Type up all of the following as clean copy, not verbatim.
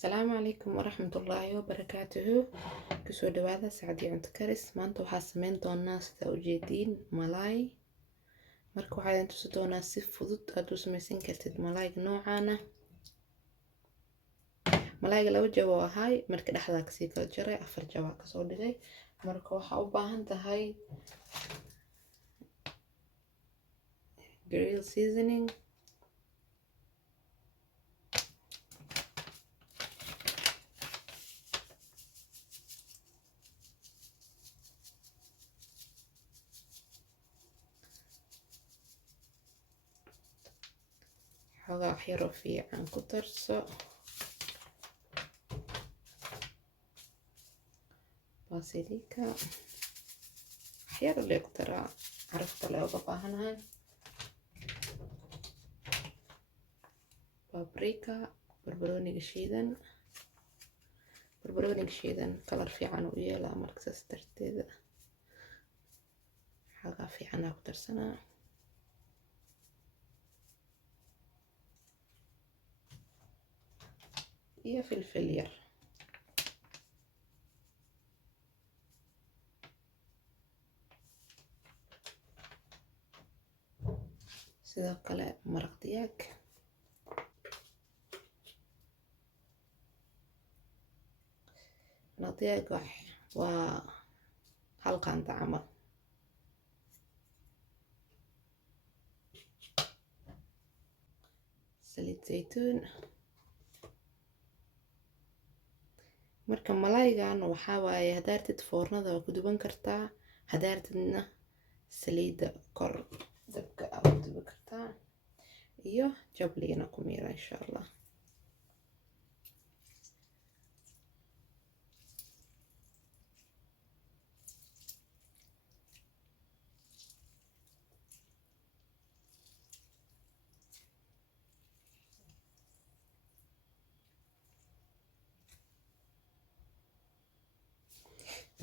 السلام عليكم ورحمة الله وبركاته. كسو دوادا سعدي عند كريس maanta waxaa sameyn doonaa sida ujeediin malaay. marka waxaan tusi doonaa si fudud aad u sameysan kartid malaayga noocaana. malaayga laba jabo ahay marka dhexda ka sii kala jaray afar jabo ka soo dhigay. marka waxa u baahan tahay grill seasoning, xogaa xiro fiican ku darso, basilika xiro lee ku daraa carafta lee uga baahanahay, paprika barbarooniga shiidan kalar fiican u yeelaa marka saas darteeda xogaa fiican ku darsanaa, iyo filfil yar. sidoo kale maraq digaag, waa hal qaando camal. saliid zaytuun. marka malaaygan waxaa waaye hadaartid foornada waa ku duban kartaa, hadaartidna saliida kor dabka aad ku duban kartaa, iyo jabliina ku miira insha allah.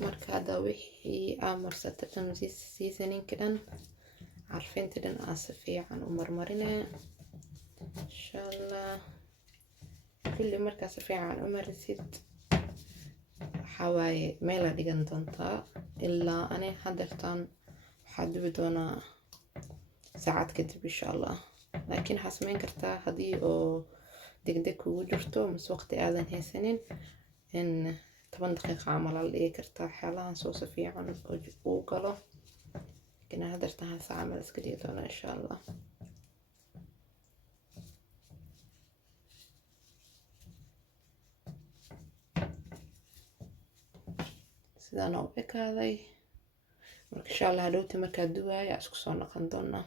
marka hadda wixii amarsata dhan seasoning dhan carfinta dhan aan si fiican u marmarinaa insha allah. kulli markaa si fiican u marisid waxaa waaye meela dhigan doontaa ilaa ani hadeertaan waxaa dubi doonaa saacad kadib insha allah. laakiin waxaa sameyn kartaa haddii oo degdeg kugu jirto mise waqti aadan haysanin in 10 daqiiqo camal la dhigi kartaa waxyaalahan soo si fiican uu galo. laakiin hadeertaan hal saac camal iska dhigi doonaa insha allah. sidaan u ekaaday marka insha allah hadhowti markaa duwaayo isku soo noqon doonaa.